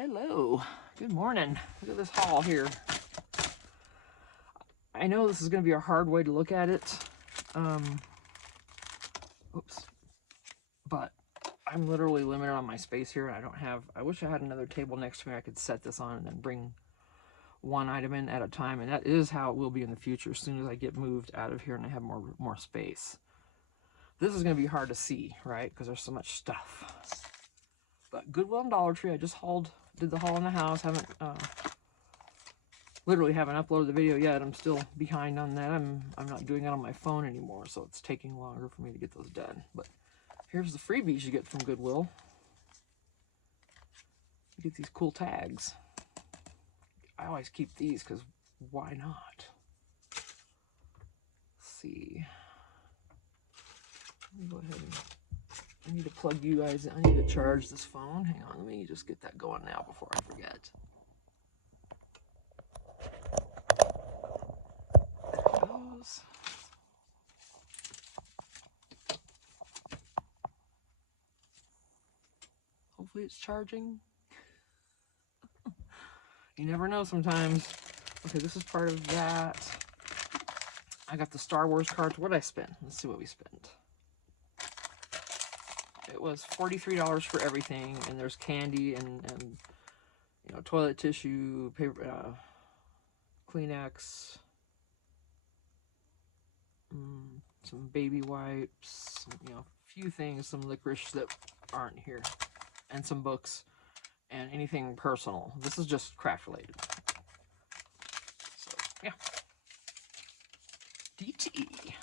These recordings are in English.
Hello, good morning. Look at this haul here. I know this is going to be a hard way to look at it. Oops. But I'm literally limited on my space here. I wish I had another table next to me I could set this on and then bring one item in at a time. And that is how it will be in the future as soon as I get moved out of here and I have more space. This is going to be hard to see, right? Because there's so much stuff. But Goodwill and Dollar Tree, I just did the haul in the house. Literally haven't uploaded the video yet. I'm still behind on that. I'm not doing it on my phone anymore, so it's taking longer for me to get those done. But here's the freebies you get from Goodwill. You get these cool tags. I always keep these because why not? Let's see. Let me go ahead and I need to plug you guys in. I need to charge this phone. Hang on, let me just get that going now before I forget. There it goes. Hopefully it's charging. You never know sometimes. Okay, this is part of that. I got the Star Wars cards. What did I spend? Let's see what we spent. It was $43 for everything, and there's candy and you know, toilet tissue, paper, Kleenex, some baby wipes, you know, a few things, some licorice that aren't here, and some books, and anything personal. This is just craft related. So yeah, DT.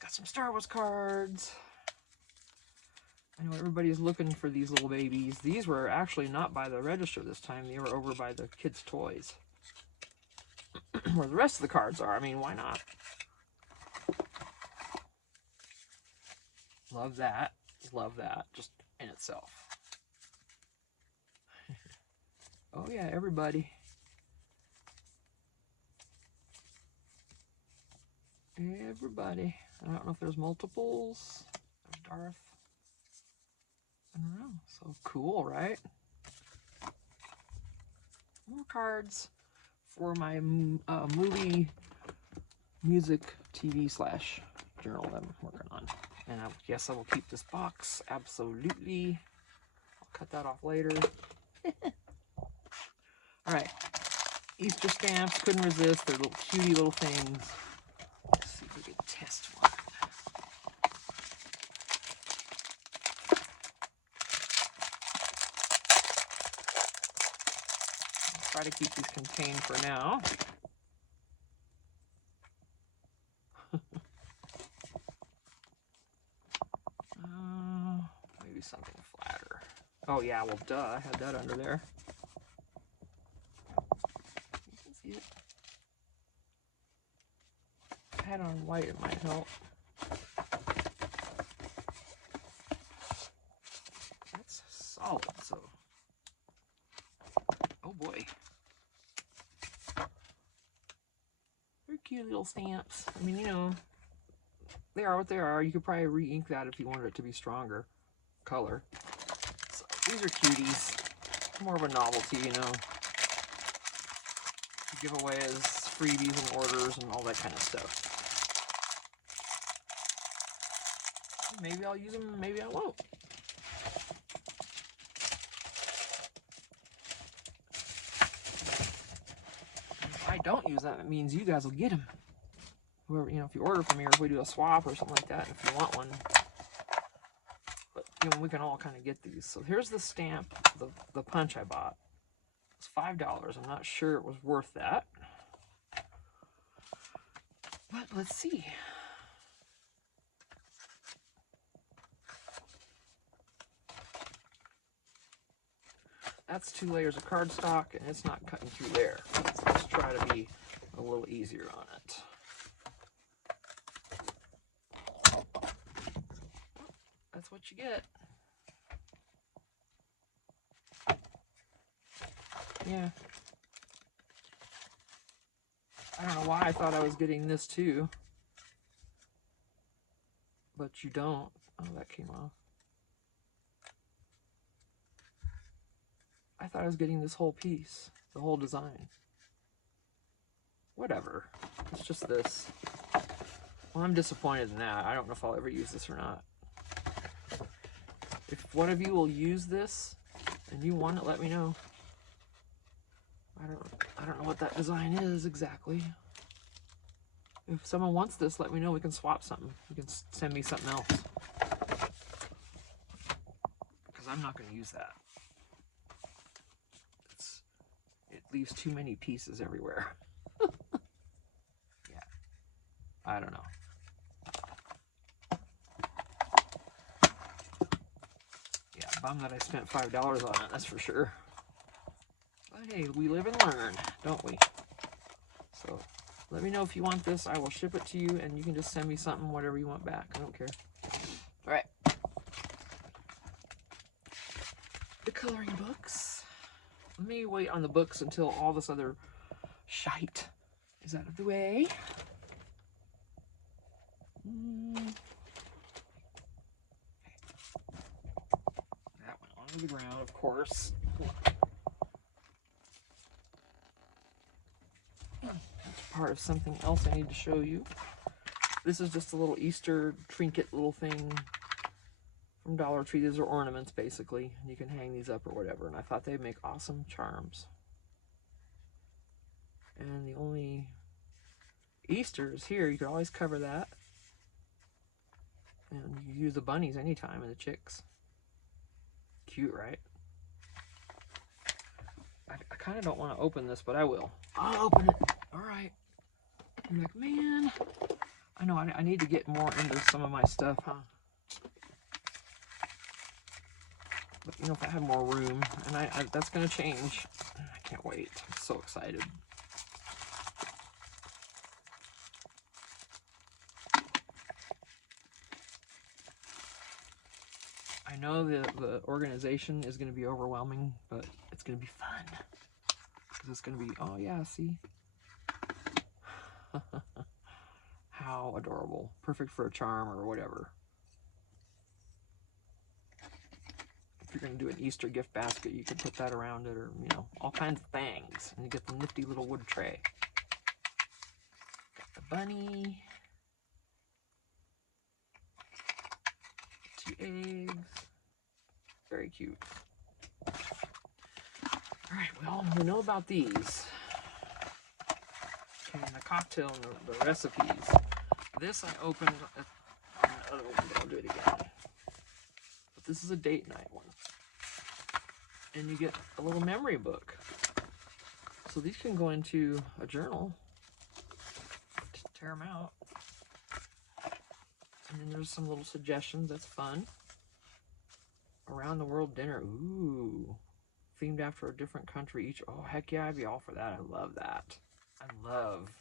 Got some Star Wars cards. I know everybody's looking for these little babies. These were actually not by the register this time. They were over by the kids' toys. Where the rest of the cards are. I mean, why not? Love that. Love that. Just in itself. Oh yeah, everybody. Everybody. I don't know if there's multiples. There's Darth. I don't know. So cool, right? More cards for my movie, music, TV / journal that I'm working on. And yes, I will keep this box. Absolutely. I'll cut that off later. All right. Easter stamps. Couldn't resist. They're little cutie little things. Let's see if we can test one. Try to keep these contained for now. Maybe something flatter. Oh yeah, well duh, I had that under there. You can see it. If I had it on white, it might help. That's solid, so. Oh boy. They're cute little stamps. I mean, you know, they are what they are. You could probably re-ink that if you wanted it to be stronger color. So these are cuties. More of a novelty, you know. Giveaways, freebies and orders and all that kind of stuff. Maybe I'll use them, maybe I won't. If I don't use them, it means you guys will get them. Whoever, you know, if you order from me or if we do a swap or something like that, if you want one. But, you know, we can all kind of get these. So here's the stamp, the punch I bought. It's $5. I'm not sure it was worth that. But let's see. That's 2 layers of cardstock, and it's not cutting through there. Let's try to be a little easier on it. That's what you get. Yeah. I don't know why I thought I was getting this too. But you don't. Oh, that came off. I thought I was getting this whole piece, the whole design. Whatever. It's just this. Well, I'm disappointed in that. I don't know if I'll ever use this or not. If one of you will use this and you want it, let me know. I don't know what that design is exactly. If someone wants this, let me know. We can swap something. You can send me something else. Because I'm not going to use that. It leaves too many pieces everywhere. Yeah. I don't know. Yeah, bummed that I spent $5 on it, that's for sure. But hey, we live and learn, don't we? So, let me know if you want this. I will ship it to you, and you can just send me something, whatever you want back. I don't care. All right. The coloring books. Let me wait on the books until all this other shite is out of the way. That went onto the ground, of course. That's part of something else I need to show you. This is just a little Easter trinket little thing from Dollar Tree. These are ornaments, basically. You can hang these up or whatever, and I thought they'd make awesome charms. And the only Easter is here. You could always cover that. And you use the bunnies anytime and the chicks. Cute, right? I kind of don't want to open this, but I will. I'll open it. All right. You're like, man, I know I need to get more into some of my stuff, huh? But, you know, if I had more room, and that's going to change. I can't wait. I'm so excited. I know the organization is going to be overwhelming, but it's going to be fun. Because it's going to be, oh yeah, see? How adorable. Perfect for a charm or whatever. If you're going to do an Easter gift basket, you can put that around it, or, you know, all kinds of things. And you get the nifty little wood tray. Got the bunny. 2 eggs. Very cute. Alright, well, we know about these. Okay, and the cocktail and the recipes. This I opened at another one, but I'll do it again. But this is a date night one. And you get a little memory book. So these can go into a journal. Just tear them out. And then there's some little suggestions. That's fun. Around the world dinner. Ooh. Themed after a different country each. Oh, heck yeah, I'd be all for that. I love that. I love,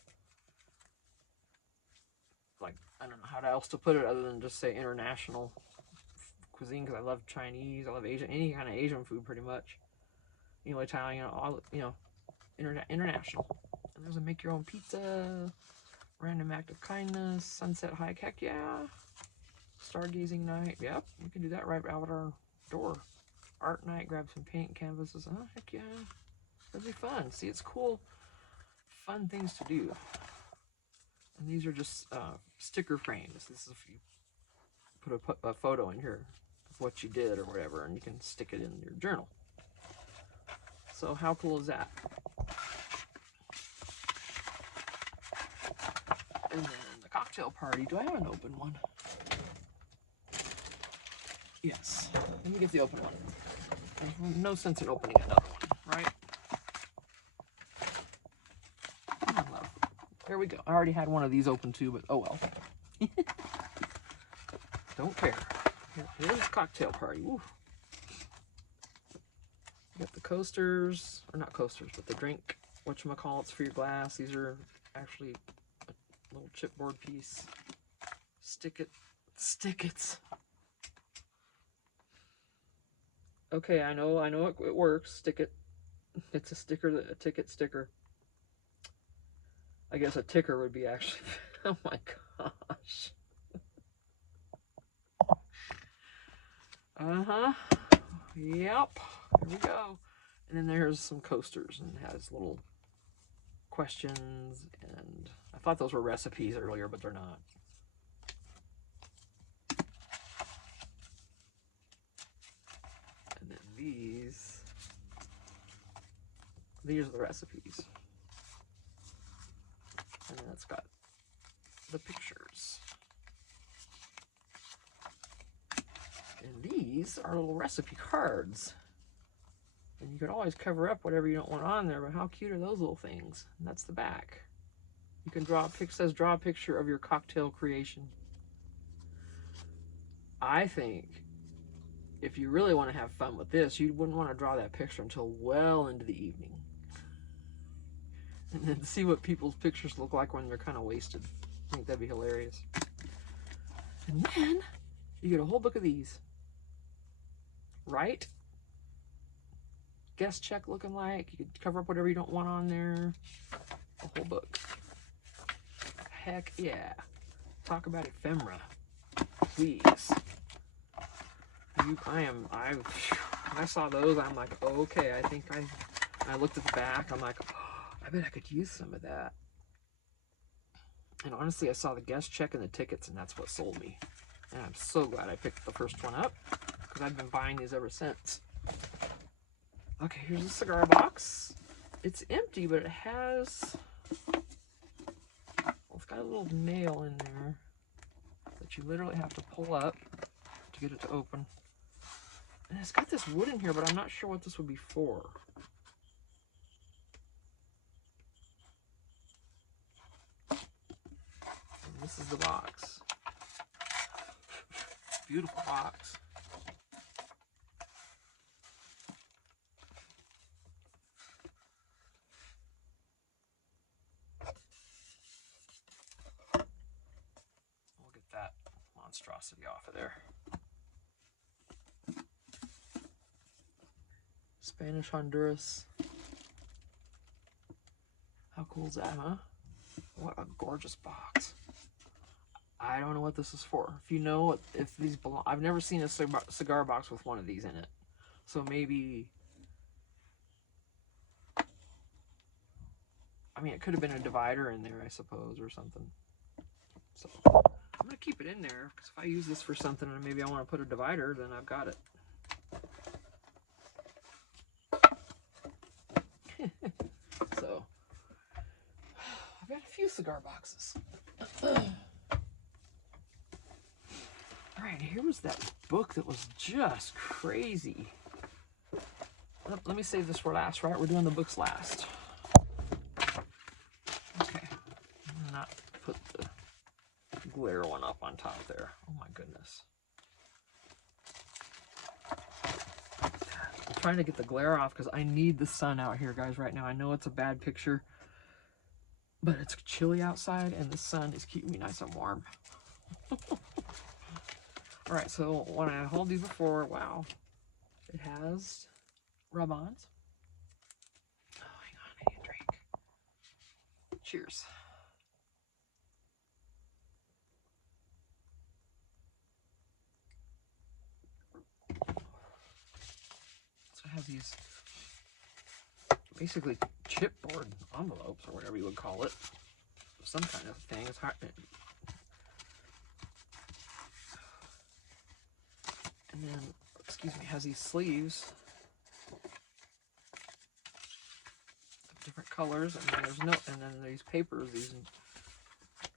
like, I don't know how else to put it other than just say international cuisine, because I love Chinese, I love Asian, any kind of Asian food pretty much. You know, Italian, all, you know, international. And there's a make your own pizza, random act of kindness, sunset hike, heck yeah. Stargazing night, yep, we can do that right out our door. Art night, grab some paint canvases, oh, heck yeah. That'd be fun. See, it's cool, fun things to do. And these are just sticker frames. This is if you put a photo in here of what you did or whatever, and you can stick it in your journal. So how cool is that? And then the cocktail party. Do I have an open one? Yes. Let me get the open one. There's no sense in opening another one, right? There we go. I already had one of these open too, but oh well. Don't care. Here's cocktail party. Woo. You got the coasters, or not coasters, but the drink, whatchamacallits for your glass. These are actually a little chipboard piece. Stick it. Okay, I know it works. Stick it. It's a sticker, a ticket sticker. I guess a ticker would be actually, oh my gosh. Uh-huh. Yep. Here we go. And then there's some coasters, and it has little questions, and I thought those were recipes earlier, but they're not. And then these are the recipes. And then it's got the pictures. And these are little recipe cards. And you could always cover up whatever you don't want on there, but how cute are those little things? And that's the back. You can draw a picture, says draw a picture of your cocktail creation. I think if you really want to have fun with this, you wouldn't want to draw that picture until well into the evening. And then see what people's pictures look like when they're kind of wasted. I think that'd be hilarious. And then you get a whole book of these. Right? Guest check looking like. You could cover up whatever you don't want on there. A whole book. Heck yeah. Talk about ephemera. Please. When I saw those, I'm like, okay, I looked at the back, I'm like, oh, I bet I could use some of that. And honestly, I saw the guest check and the tickets, and that's what sold me. And I'm so glad I picked the first one up, because I've been buying these ever since. Okay, here's the cigar box. It's empty, but it has, well, it's got a little nail in there that you literally have to pull up to get it to open. And it's got this wood in here, but I'm not sure what this would be for. And this is the box. Beautiful box. We'll get that monstrosity off of there. Spanish Honduras. How cool is that, huh? What a gorgeous box. I don't know what this is for. If you know if these belong, I've never seen a cigar box with one of these in it. So maybe, I mean, it could have been a divider in there, I suppose, or something. So I'm going to keep it in there, because if I use this for something and maybe I want to put a divider, then I've got it. So I've got a few cigar boxes. All right, here was that book that was just crazy. Let me save this for last, right? We're doing the books last. Okay, I'm not put the glitter one up on top there. Oh my goodness. I'm trying to get the glare off because I need the sun out here, guys, right now. I know it's a bad picture, but it's chilly outside and the sun is keeping me nice and warm. All right, so when I hold these before, wow, it has rub-ons. Oh, hang on, I need a drink. Cheers. So it has these basically chipboard envelopes, or whatever you would call it. Some kind of thing. It's hard. And then, excuse me, has these sleeves of different colors, and then there's and then these papers, these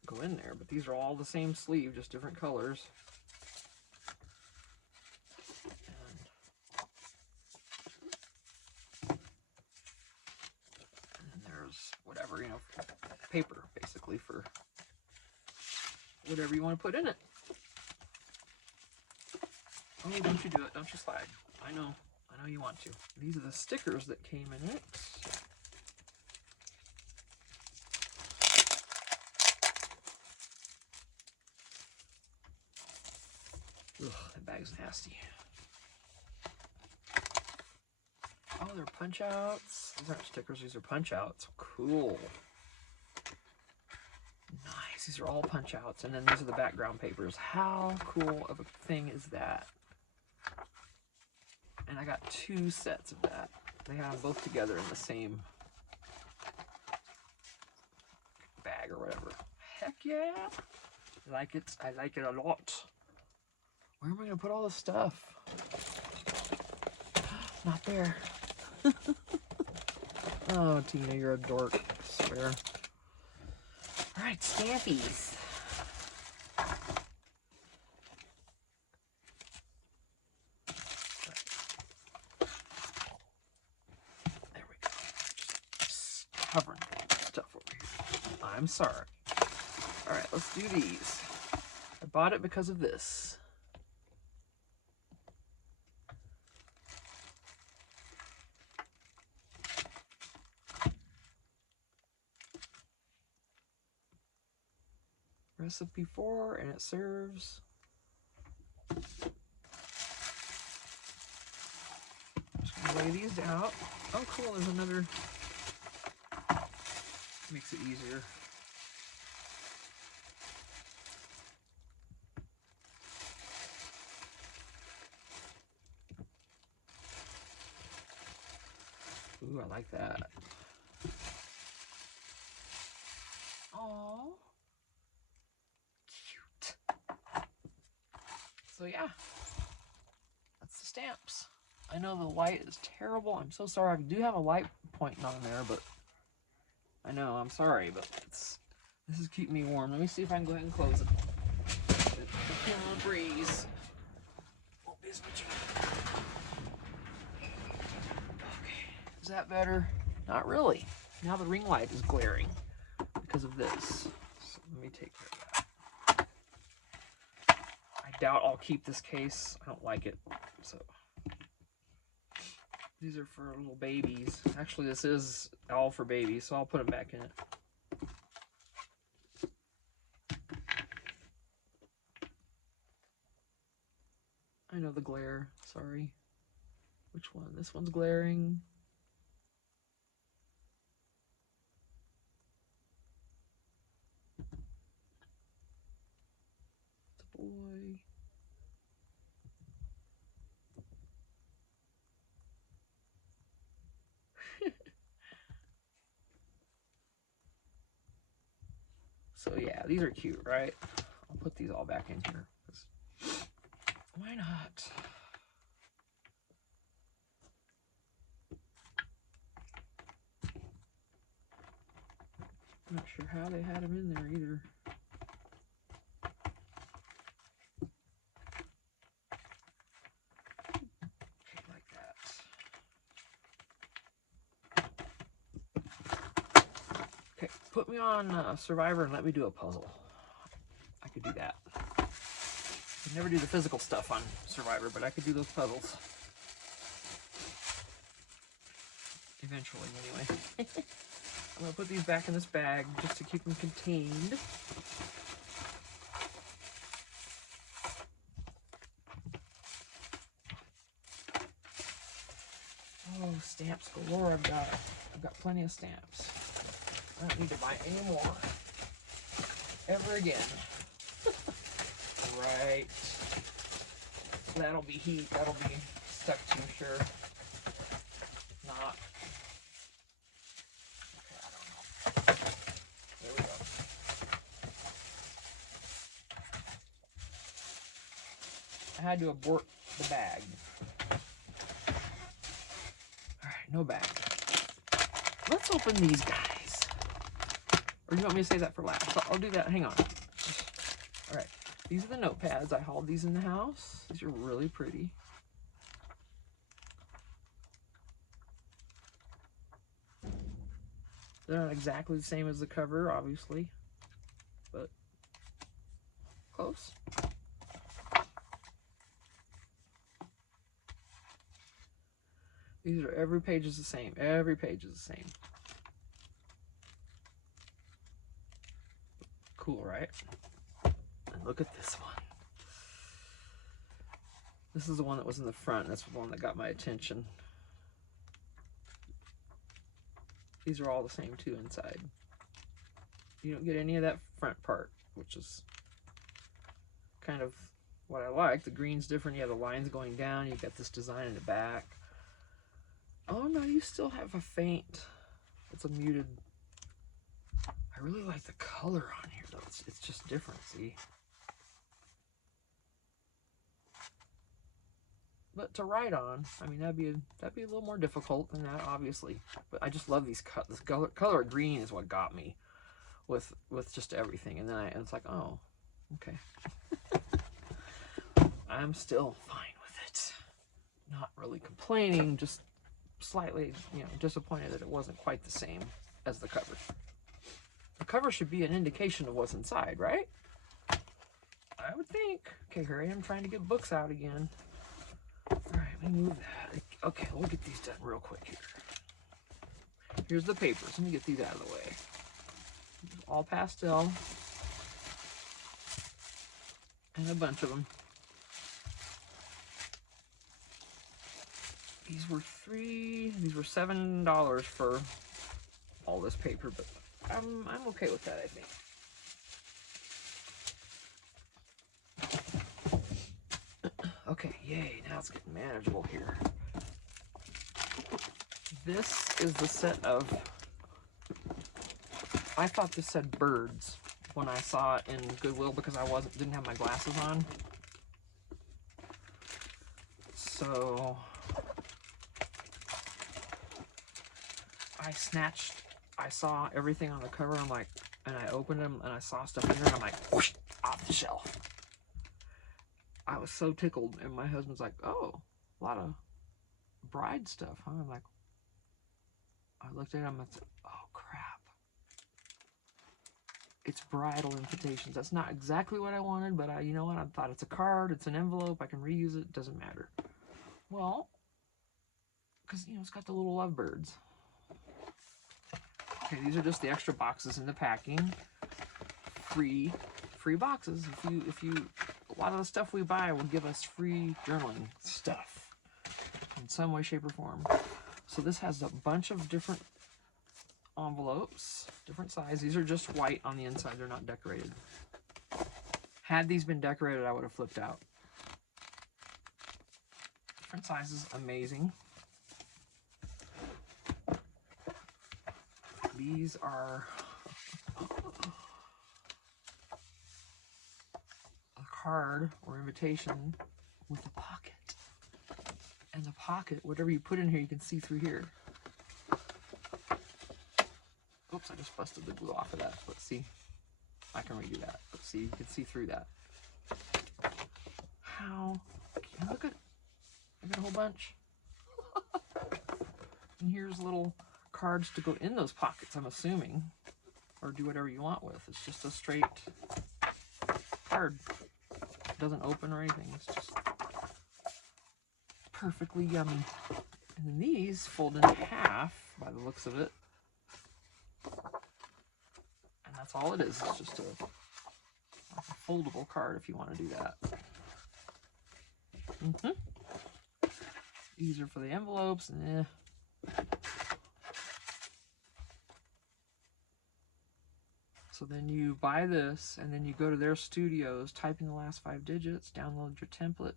go in there, but these are all the same sleeve, just different colors. And then there's whatever, you know, paper basically for whatever you want to put in it. Oh, don't you do it. Don't you slide. I know you want to. These are the stickers that came in it. Ugh, that bag's nasty. Oh, they're punch outs. These aren't stickers, these are punch outs. Cool. Nice. These are all punch outs. And then these are the background papers. How cool of a thing is that? And I got 2 sets of that. They had them both together in the same bag or whatever. Heck yeah! I like it. I like it a lot. Where am I gonna put all this stuff? Not there. Oh, Tina, you're a dork. I swear. All right, stampies. There we go. Just covering stuff over here. I'm sorry. All right, let's do these. I bought it because of this. Recipe for, and it serves. Just gonna lay these out. Oh, cool, there's another. Makes it easier. Ooh, I like that. Oh, cute. So yeah, that's the stamps. I know the light is terrible. I'm so sorry. I do have a light pointing on there, but I know, I'm sorry, but this is keeping me warm. Let me see if I can go ahead and close it. Feel a breeze. Won't be as much. Okay, is that better? Not really. Now the ring light is glaring because of this. So let me take care of that. I doubt I'll keep this case. I don't like it. So these are for little babies. Actually, this is all for babies, so I'll put them back in it. I know the glare. Sorry. Which one? This one's glaring. It's a boy. So yeah, these are cute, right? I'll put these all back in here. Why not? I'm not sure how they had them in there either. Okay, like that. Okay, put me on Survivor and let me do a puzzle. I could do that. I never do the physical stuff on Survivor, but I could do those puzzles. Eventually, anyway. I'm going to put these back in this bag just to keep them contained. Oh, stamps galore. I've got plenty of stamps. I don't need to buy any more. Ever again. Right. That'll be heat. That'll be stuck to, sure. Not. Okay, I don't know. There we go. I had to abort the bag. Alright, no bag. Let's open these guys. Or do you want me to say that for last? I'll do that. Hang on. Alright. These are the notepads. I hauled these in the house. These are really pretty. They're not exactly the same as the cover, obviously, but close. These are, every page is the same. Every page is the same. Cool, right? And look at this one. This is the one that was in the front. That's the one that got my attention. These are all the same too inside. You don't get any of that front part, which is kind of what I like. The green's different. You have the lines going down. You've got this design in the back. Oh no, you still have a faint. It's a muted. I really like the color on here though. It's just different, see? But to write on, I mean, that'd be a little more difficult than that, obviously. But I just love these this color of green is what got me with just everything. And then it's like, oh, okay. I'm still fine with it. Not really complaining, just slightly, disappointed that it wasn't quite the same as the cover. The cover should be an indication of what's inside, right? I would think. Okay, here I am trying to get books out again. All right, let me move that. Okay, we'll get these done real quick here. Here's the papers. Let me get these out of the way. All pastel. And a bunch of them. These were $7 for all this paper, but I'm okay with that, I think. Okay, yay, now it's getting manageable here. This is the set of, I thought this said birds when I saw it in Goodwill because I didn't have my glasses on. So I saw everything on the cover, I'm like, and I opened them and I saw stuff in there and I'm like, whoosh, off the shelf. I was so tickled, and my husband's like, oh, a lot of bride stuff, huh? I'm like, I looked at him and said, oh crap. It's bridal invitations. That's not exactly what I wanted, but you know what? I thought it's a card, it's an envelope, I can reuse it, doesn't matter. Well, because, it's got the little lovebirds. Okay, these are just the extra boxes in the packing. Free boxes. If you, a lot of the stuff we buy will give us free journaling stuff in some way, shape, or form. So this has a bunch of different envelopes, different size. These are just white on the inside. They're not decorated. Had these been decorated, I would have flipped out. Different sizes, amazing. These are a card or invitation with a pocket. And the pocket, whatever you put in here, you can see through here. Oops, I just busted the glue off of that. Let's see. I can redo that. Let's see, you can see through that. How? Look at, I got a whole bunch. And here's little cards to go in those pockets, I'm assuming. Or do whatever you want with. It's just a straight card. It doesn't open or anything. It's just perfectly yummy. And then these fold in half by the looks of it. And that's all it is. It's just a foldable card if you want to do that. These are for the envelopes. So then you buy this, and then you go to their studios, type in the last 5 digits, download your template,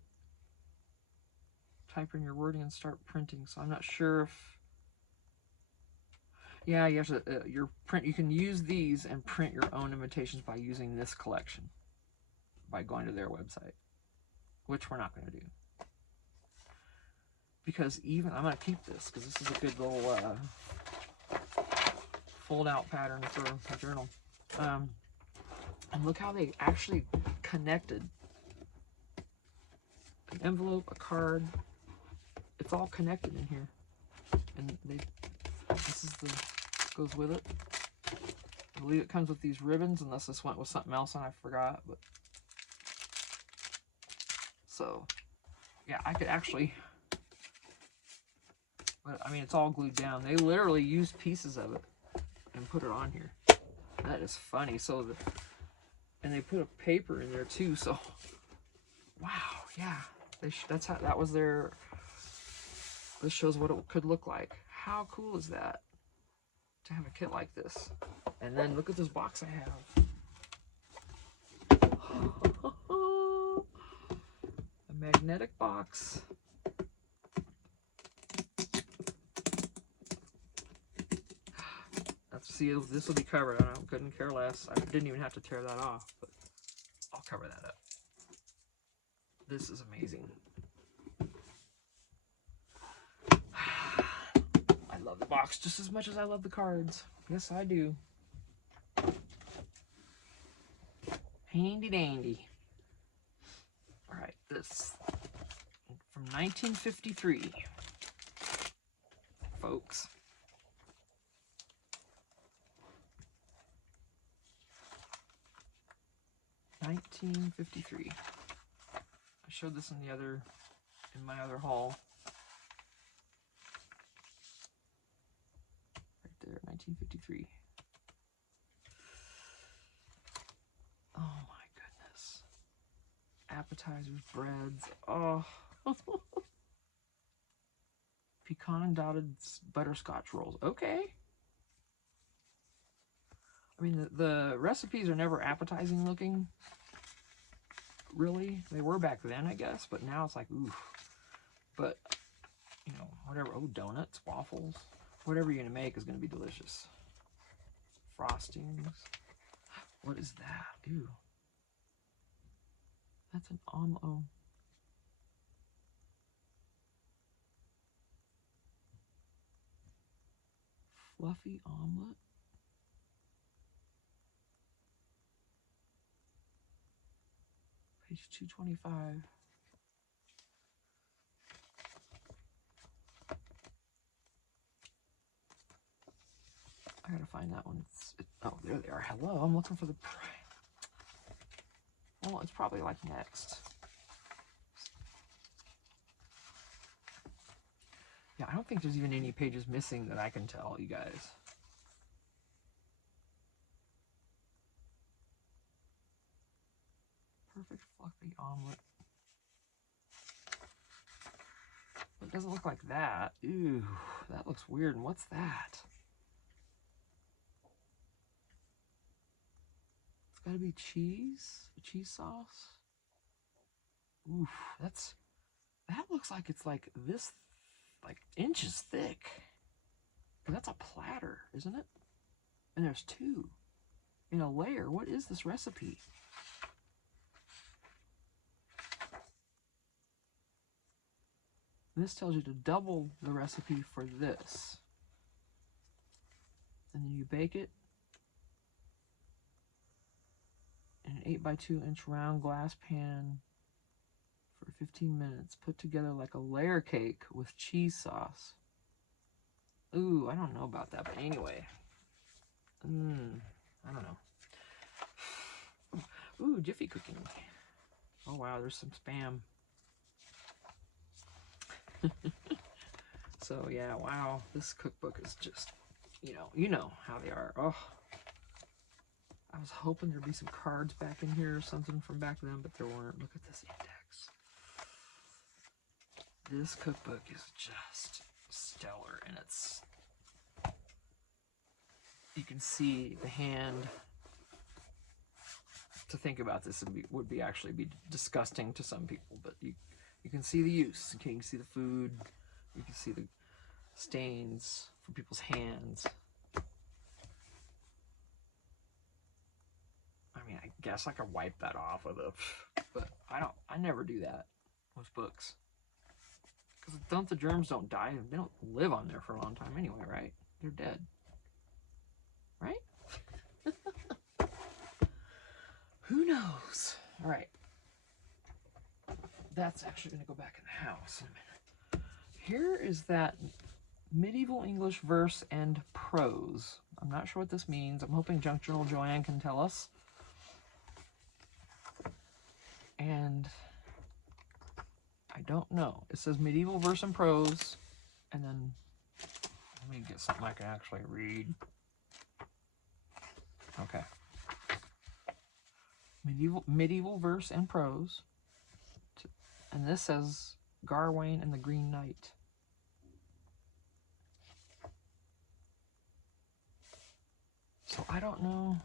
type in your wording, and start printing. So I'm not sure if, yeah, you have to you can use these and print your own invitations by using this collection, by going to their website, which we're not going to do. Because I'm going to keep this, because this is a good little fold-out pattern for a journal. And look how they actually connected an envelope, a card. It's all connected in here, and this goes with it. I believe it comes with these ribbons, unless this went with something else and I forgot. But so yeah, I could actually. But I mean, it's all glued down. They literally used pieces of it and put it on here. That is funny. So and they put a paper in there too. So wow, yeah, that was their. This shows what it could look like. How cool is that to have a kit like this? And then look at this box I have. A magnetic box. See, this will be covered. I couldn't care less. I didn't even have to tear that off, but I'll cover that up. This is amazing. I love the box just as much as I love the cards. Yes, I do. Handy dandy. All right, this from 1953, folks. $1953. I showed this in my other haul. Right there, 1953. Oh my goodness. Appetizers, breads. Oh. Pecan dotted butterscotch rolls. Okay. I mean, the recipes are never appetizing looking. Really. They were back then, I guess, but now it's like, oof. But, you know, whatever. Oh, donuts, waffles. Whatever you're going to make is going to be delicious. Frostings. What is that? Ew. That's an omelet. Fluffy omelet. Page 225. I gotta find that one. Oh, there they are. Hello, I'm looking for the price. Well, it's probably like next. Yeah, I don't think there's even any pages missing that I can tell you guys. Perfect fluffy omelet. It doesn't look like that. Ew, that looks weird. And what's that? It's gotta be cheese? A cheese sauce? Oof, that looks like it's like this, like inches thick. That's a platter, isn't it? And there's two in a layer. What is this recipe? This tells you to double the recipe for this. And then you bake it in an 8 by 2 inch round glass pan for 15 minutes. Put together like a layer cake with cheese sauce. Ooh, I don't know about that, but anyway. I don't know. Ooh, Jiffy cooking. Oh wow, there's some spam. So yeah, wow, this cookbook is just, you know how they are. Oh, I was hoping there'd be some cards back in here or something from back then, but there weren't. Look at this index. This cookbook is just stellar, and you can see the hand. To think about this would actually be disgusting to some people, but you can see the use. You can see the food. You can see the stains from people's hands. I mean, I guess I could wipe that off with but I never do that with books. Because the germs don't die, they don't live on there for a long time anyway, right? They're dead. Right? Who knows? All right. That's actually going to go back in the house in a minute. Here is that medieval English verse and prose. I'm not sure what this means. I'm hoping Junk Journal Joanne can tell us. And I don't know. It says medieval verse and prose. And then let me get something I can actually read. Okay. Medieval verse and prose. And this says Garwain and the Green Knight. So I don't know.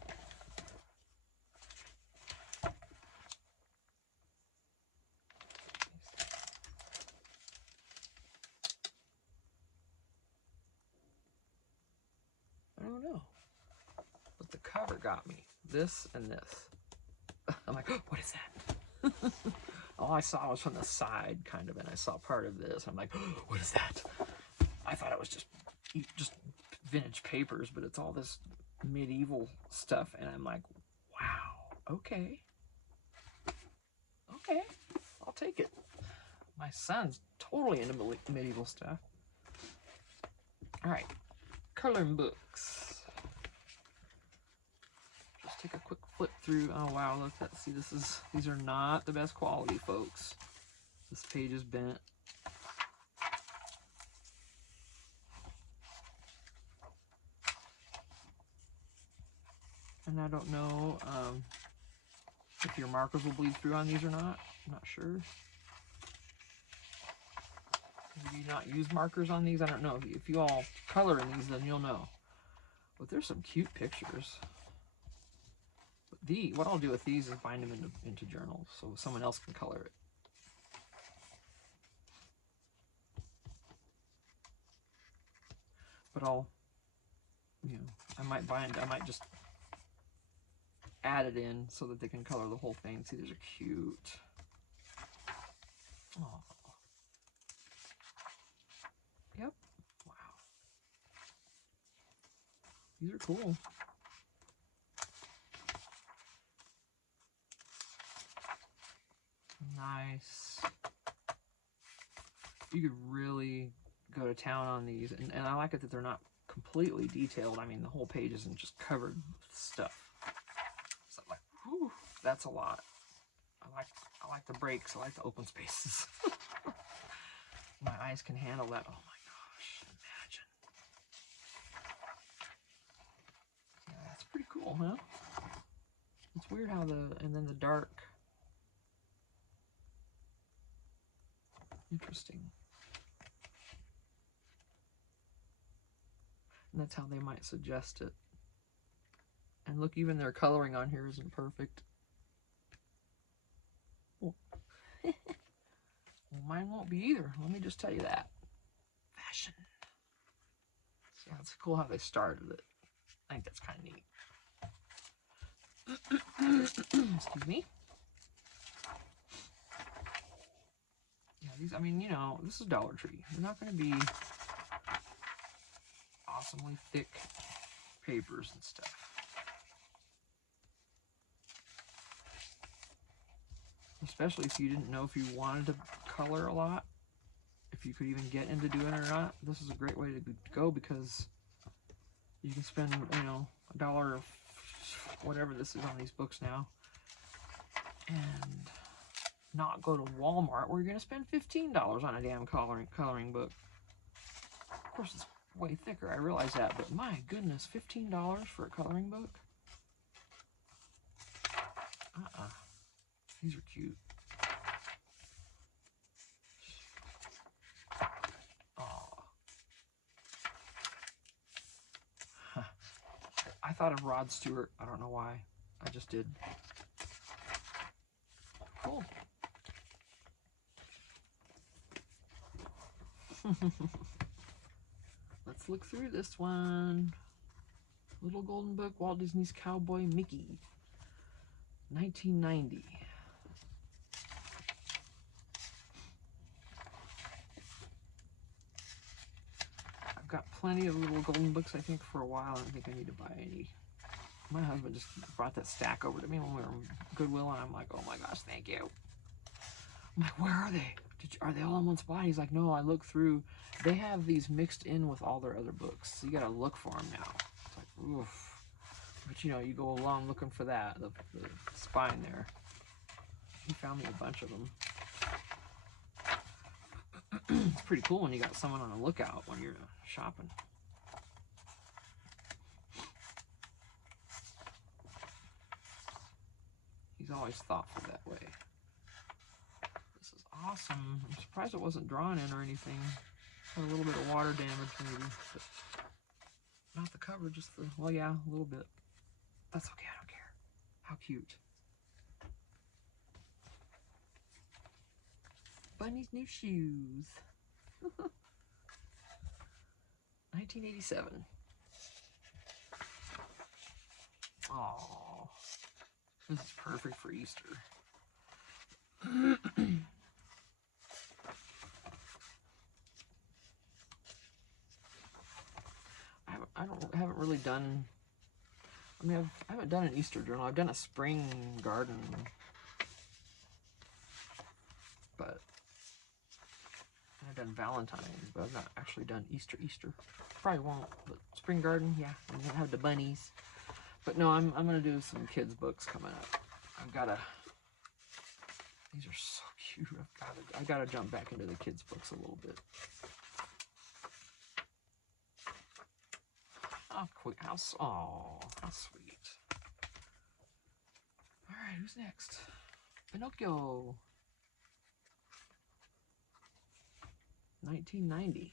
I don't know. cover got me. This and this. I'm like, oh, what is that? All I saw was from the side, kind of, and I saw part of this. I'm like, oh, what is that? I thought it was just vintage papers, but it's all this medieval stuff, and I'm like, wow, okay. Okay, I'll take it. My son's totally into medieval stuff. All right, coloring books. Just take a quick flip through. Oh wow, look at, see, these are not the best quality, folks. This page is bent. And I don't know if your markers will bleed through on these or not. I'm not sure. If you not use markers on these, I don't know. If you all color in these, then you'll know. But there's some cute pictures. But what I'll do with these is bind them into journals so someone else can color it. But I might just add it in so that they can color the whole thing. See, these are cute. Oh. Yep. Wow. These are cool. Nice. You could really go to town on these, and I like it that they're not completely detailed. I mean, the whole page isn't just covered with stuff. So I'm like, whew, that's a lot. I like the breaks. I like the open spaces. My eyes can handle that. Oh my gosh, imagine. Yeah, that's pretty cool, huh? It's weird how and then the dark. Interesting. And that's how they might suggest it. And look, even their coloring on here isn't perfect. Well, mine won't be either. Let me just tell you that. Fashion. So yeah, it's cool how they started it. I think that's kind of neat. Excuse me. Yeah, these, I mean, you know, this is Dollar Tree. They're not going to be awesomely thick papers and stuff. Especially if you didn't know if you wanted to color a lot, if you could even get into doing it or not. This is a great way to go because you can spend, you know, $1, whatever this is on these books now, and not go to Walmart where you're going to spend $15 on a damn coloring book. Of course, it's way thicker, I realize that, but my goodness, $15 for a coloring book? These are cute. Oh. I thought of Rod Stewart. I don't know why. I just did. Cool. Let's look through this one. Little Golden Book, Walt Disney's Cowboy Mickey, 1990. I've got plenty of little golden books, I think, for a while. I don't think I need to buy any. My husband just brought that stack over to me when we were in Goodwill, and I'm like, oh my gosh, thank you. I'm like, where are they? Are they all in one spot? He's like, no, I looked through. They have these mixed in with all their other books, so you gotta look for them now. It's like, oof. But you know, you go along looking for that, the spine there. He found me a bunch of them. It's pretty cool when you got someone on the lookout when you're shopping. He's always thoughtful that way. This is awesome. I'm surprised it wasn't drawn in or anything. Had a little bit of water damage maybe, but not the cover, just the, well, yeah, a little bit. That's okay, I don't care. How cute. Bunny's new shoes. 1987. Oh, this is perfect for Easter. I haven't really done. I mean, I haven't done an Easter journal. I've done a spring garden, but I've done Valentine's, but I've not actually done Easter. Probably won't, but spring garden, yeah. I'm gonna have the bunnies. But no, I'm gonna do some kids books coming up. I've gotta. These are so cute. I gotta jump back into the kids books a little bit. Oh, how sweet. All right, who's next? Pinocchio. 1990.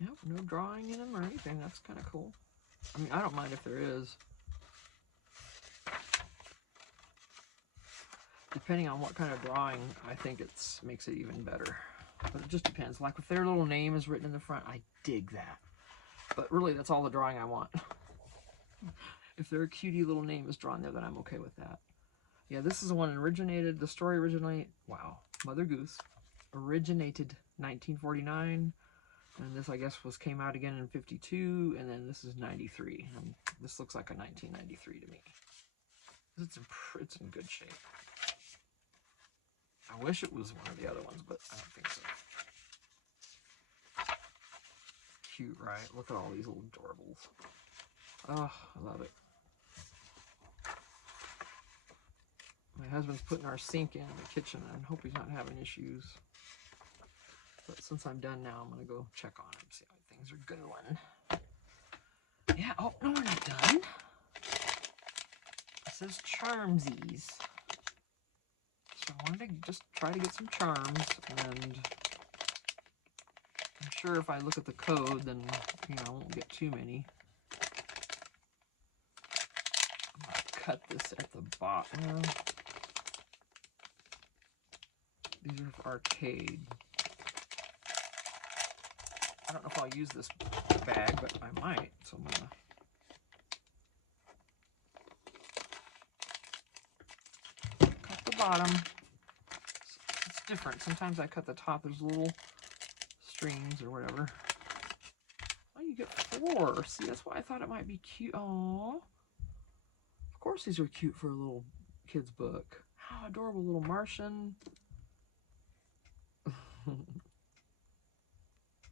Yep, no drawing in them or anything. That's kind of cool. I mean, I don't mind if there is. Depending on what kind of drawing, I think it makes it even better. But it just depends. Like if their little name is written in the front, I dig that. But really, that's all the drawing I want. If their cutie little name is drawn there, then I'm okay with that. Yeah, this is the one the story originally, wow, Mother Goose, originated 1949. And this, I guess, came out again in 52, and then this is 93. And this looks like a 1993 to me. It's in good shape. I wish it was one of the other ones, but I don't think so. Cute, right? Look at all these little adorables. Oh, I love it. My husband's putting our sink in the kitchen. I hope he's not having issues. But since I'm done now, I'm going to go check on him, see how things are going. Yeah, oh, no, we're not done. It says Charmsies. So I wanted to just try to get some charms, and I'm sure if I look at the code, then, you know, I won't get too many. I'm going to cut this at the bottom. These are for arcade. I don't know if I'll use this bag, but I might, so I'm gonna. Cut the bottom. It's different. Sometimes I cut the top. There's little strings or whatever. Oh, you get 4. See, that's why I thought it might be cute. Aww. Of course these are cute for a little kid's book. How adorable, little Martian.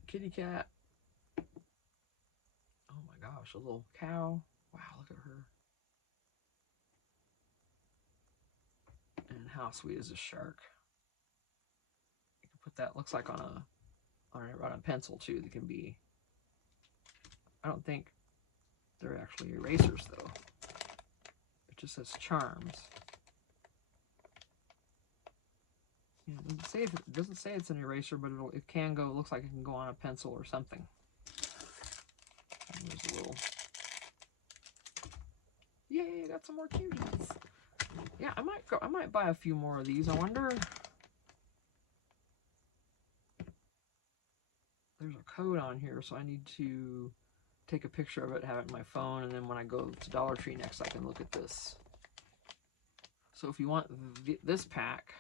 Kitty cat. Oh my gosh, a little cow. Wow, look at her. And how sweet is this shark? You can put that, looks like on a pencil too. They can be, I don't think they're actually erasers though. It just says charms. Yeah, it doesn't say it's an eraser, but it can go, it looks like it can go on a pencil or something. And there's a little, yay, I got some more cuties. Yeah, I might buy a few more of these. I wonder, there's a code on here, so I need to take a picture of it, have it in my phone, and then when I go to Dollar Tree next, I can look at this. So if you want this pack,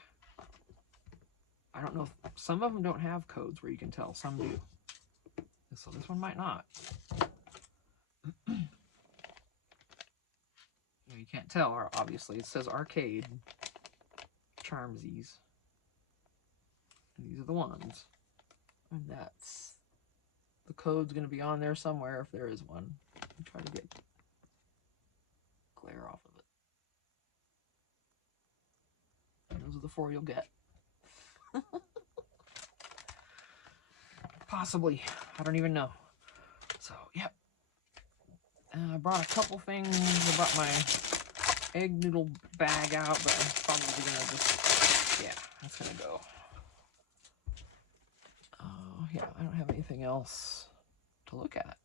I don't know, some of them don't have codes where you can tell, some do. So this one might not. You can't tell, obviously. It says arcade, Charmsies. And these are the ones. And that's, the code's going to be on there somewhere if there is one. I'll try to get glare off of it. And those are the 4 you'll get. Possibly. I don't even know. So, yep. I brought a couple things. I brought my egg noodle bag out, but I'm probably going to just, yeah, that's going to go. Yeah, I don't have anything else to look at.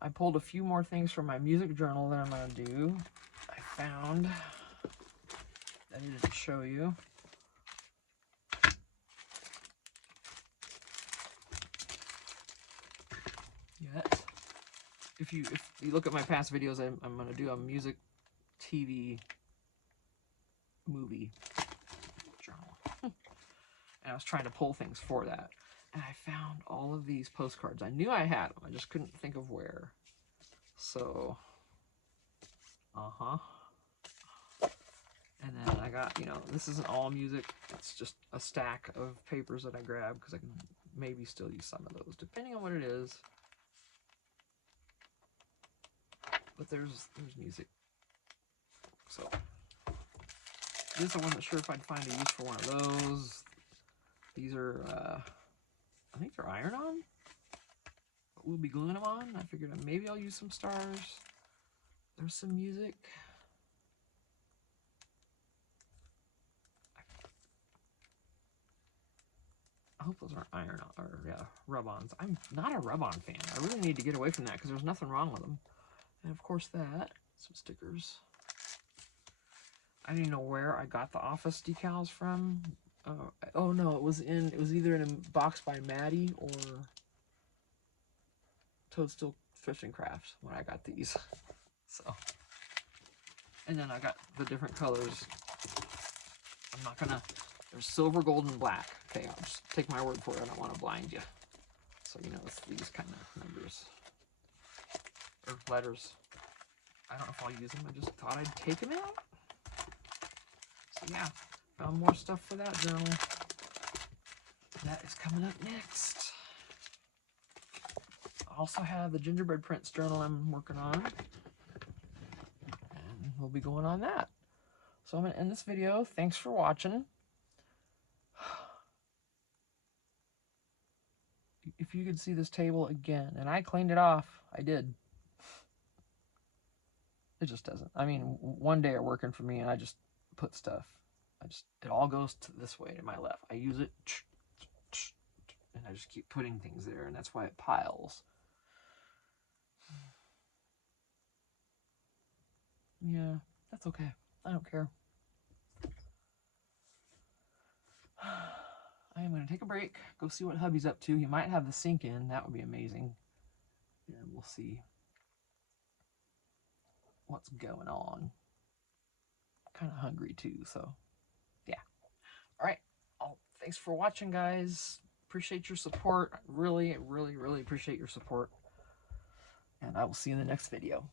I pulled a few more things from my music journal that I'm going to do. I found, I needed to show you. Yet. If you look at my past videos, I'm going to do a music, TV, movie journal. And I was trying to pull things for that. And I found all of these postcards. I knew I had them. I just couldn't think of where. So, And then I got, you know, this isn't all music. It's just a stack of papers that I grabbed because I can maybe still use some of those, depending on what it is. But there's music. So, this I wasn't sure if I'd find a use for one of those. These are, I think they're iron-on. But we'll be gluing them on. I figured maybe I'll use some stars. There's some music. I hope those aren't iron-on, or yeah, rub-ons. I'm not a rub-on fan. I really need to get away from that because there's nothing wrong with them. And of course that, some stickers. I don't even know where I got the office decals from. Oh no, it was either in a box by Maddie or Toadstool Fishing Crafts when I got these. So, and then I got the different colors. I'm not gonna, there's silver, gold, and black. Okay, I'll just take my word for it. I don't want to blind you. So, you know, it's these kind of numbers. Or letters. I don't know if I'll use them. I just thought I'd take them out. So, yeah. Found more stuff for that journal. That is coming up next. I also have the gingerbread prints journal I'm working on. And we'll be going on that. So I'm going to end this video. Thanks for watching. If you could see this table again, and I cleaned it off, I did. It just doesn't. I mean, one day are working for me and I just put stuff. It all goes to this way to my left. I use it, and I just keep putting things there, and that's why it piles. Yeah, that's okay. I don't care. I am going to take a break, go see what hubby's up to. He might have the sink in. That would be amazing. And we'll see what's going on. Kind of hungry too, so yeah. All right. Thanks for watching, guys. Appreciate your support. Really, really, really appreciate your support. And I will see you in the next video.